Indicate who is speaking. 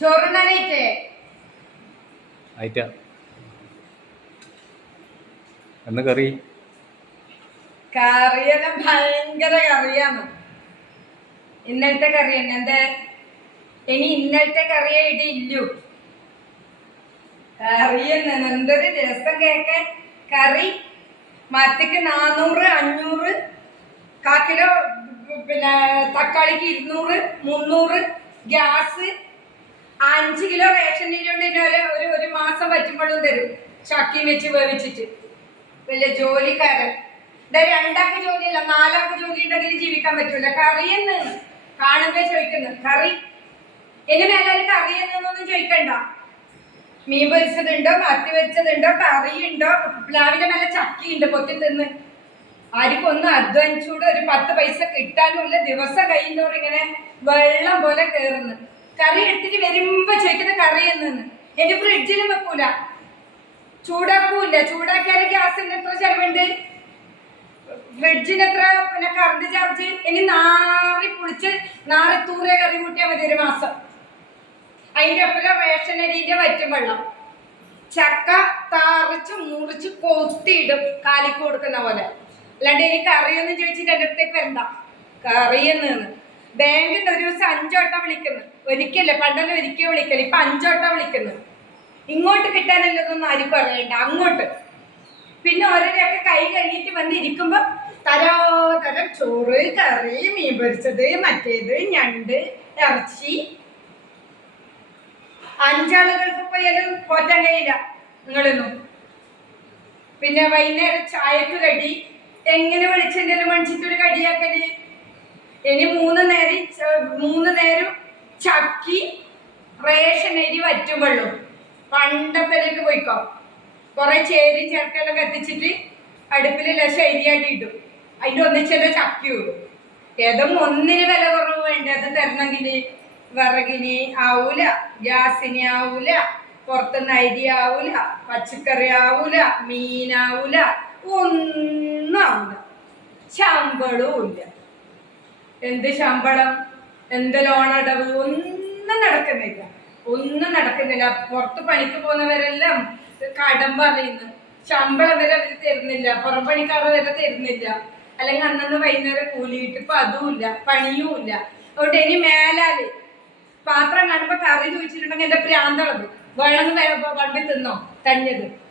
Speaker 1: ചോറുണ്ണാനായിട്ടേ
Speaker 2: ആയിട്ടാ. എന്ന് കറി?
Speaker 1: കറിയെല്ലാം ഭയങ്കര കറിയാണ്. ഇന്നലത്തെ കറി എന്നെ ഇനി ഇന്നലത്തെ കറിയെ ഇടില്ലു. കറി തന്നെ. എന്തൊരു രസം കേക്കാൻ. കറി മത്തിക്ക് നാനൂറ് അഞ്ഞൂറ് കാക്കിലോ കിലോ പിന്നെ തക്കാളിക്ക് ഇരുന്നൂറ് മുന്നൂറ് ഗ്യാസ് അഞ്ച് കിലോ റേഷൻ അരി ഒരു ഒരു മാസം പറ്റുമ്പോഴും തരും. ചക്കി വെച്ച് വേവിച്ചിട്ട്. വലിയ ജോലിക്കാരൻ. ദേ രണ്ടാൾക്ക് ജോലിയല്ല നാലാൾക്ക് ജോലി ഉണ്ടെങ്കിൽ ജീവിക്കാൻ പറ്റൂല. കറിയെന്ന് കാണുമ്പോ ചോദിക്കുന്നു കറി? ഇനി മേലെ കറി എന്നൊന്നും ചോദിക്കണ്ട. മീൻ പൊരിച്ചതുണ്ടോ മത്തി വെച്ചതുണ്ടോ കറി ഉണ്ടോ? പ്ലാവിന്റെ മേലെ ചക്കിയുണ്ട് പൊത്തി തിന്ന് ആർക്കൊന്നും അധ്വാനിച്ചുകൂടെ ഒരു പത്ത് പൈസ കിട്ടാനുള്ള ദിവസം കഴിയുന്നവർ ഇങ്ങനെ വെള്ളം പോലെ കേറുന്നു. കറി എടുത്തിട്ട് വരുമ്പോ ചോദിക്കുന്ന കറി എന്ന് എന്റെ ഫ്രിഡ്ജിലും വെക്കൂല. ചൂടാക്കൂല ചൂടാക്കിയാൽ ഗ്യാസിന് എത്ര ചെലവുണ്ട്? ഫ്രിഡ്ജിന് എത്ര? പിന്നെ കറണ്ട് ചാർജ് ഇനി നാറി പൊളിച്ച് നാറി തൂറിയ കറി കൂട്ടിയാൽ മതി ഒരു മാസം. അതിന്റെ ഒപ്പം റേഷൻ അരിന്റെ വറ്റും വെള്ളം. ചക്ക താറിച്ച് മുറിച്ച് കൊത്തിയിടും. കാലിക്ക് കൊടുക്കുന്ന പോലെ. അല്ലാണ്ട് ഇനി കറിയൊന്നും ചോദിച്ചിട്ട് എന്റെ അടുത്തേക്ക് വരണ്ട. കറിയെന്ന് ബാങ്കിൽ ഒരു ദിവസം അഞ്ചോട്ടം വിളിക്കുന്നു. ഒരിക്കല്ല പണ്ടല്ല ഒരിക്കൽ വിളിക്കൽ ഇപ്പൊ അഞ്ചോട്ടം വിളിക്കുന്നു. ഇങ്ങോട്ട് കിട്ടാനല്ലതൊന്നും ആർക്കും അറിയണ്ട. അങ്ങോട്ട്. പിന്നെ ഓരോരൊക്കെ കൈ കഴുകിയിട്ട് വന്നിരിക്കുമ്പോ തരോ തരം ചോറ് കറി മീൻ പൊരിച്ചത് മറ്റേത് ഞണ്ട് ഇറച്ചി. അഞ്ചാളുകൾക്ക് പോയാലും പോറ്റാൻ കഴിയില്ല. നിങ്ങളൊന്നും. പിന്നെ വൈകുന്നേരം ചായക്ക് കടി. എങ്ങനെ വിളിച്ചെന്റെ മണിച്ചിട്ടൊരു കടിയാക്കൽ? ഇനി മൂന്ന് നേരം മൂന്ന് നേരം ചക്കി റേഷൻ അരി വറ്റും വെള്ളം പണ്ടത്തേക്ക് പോയിക്കോ. കുറെ ചേരി ചേർക്കെല്ലാം കത്തിച്ചിട്ട് അടുപ്പിൽ ലക്ഷം അരിയാട്ടി ഇടും. അതിന്റെ ഒന്നിച്ചെല്ലാം ചക്കി വിടും ഏതും ഒന്നിന് വില കുറവ് വേണ്ട? അത് തരണമെങ്കിൽ വിറകിന് ആവൂല ഗ്യാസിന് ആവൂല പുറത്തുനിന്ന് അരി ആവൂല പച്ചക്കറി ആവൂല മീനാവൂല ഒന്നും ആവൂല. ശമ്പളവും ഇല്ല. എന്ത് ശമ്പളം എന്ത് ലോണടവ് ഒന്നും നടക്കുന്നില്ല. ഒന്നും നടക്കുന്നില്ല. പുറത്ത് പണിക്ക് പോകുന്നവരെല്ലാം കടം പറയുന്നു. ശമ്പളം വരെ അവർ തരുന്നില്ല. പുറം പണിക്കാർ വരെ തരുന്നില്ല. അല്ലെങ്കിൽ അന്നന്ന് വൈകുന്നേരം കൂലിയിട്ട് ഇപ്പൊ അതുമില്ല. പണിയും ഇല്ല അതുകൊണ്ട് ഇനി മേലാൽ പാത്രം കാണുമ്പോ കറി ചോദിച്ചിട്ടുണ്ടെങ്കിൽ എന്റെ പ്രാന്തളത് വേണമെന്ന് വണ്ടി തിന്നോ? തഞ്ഞത്.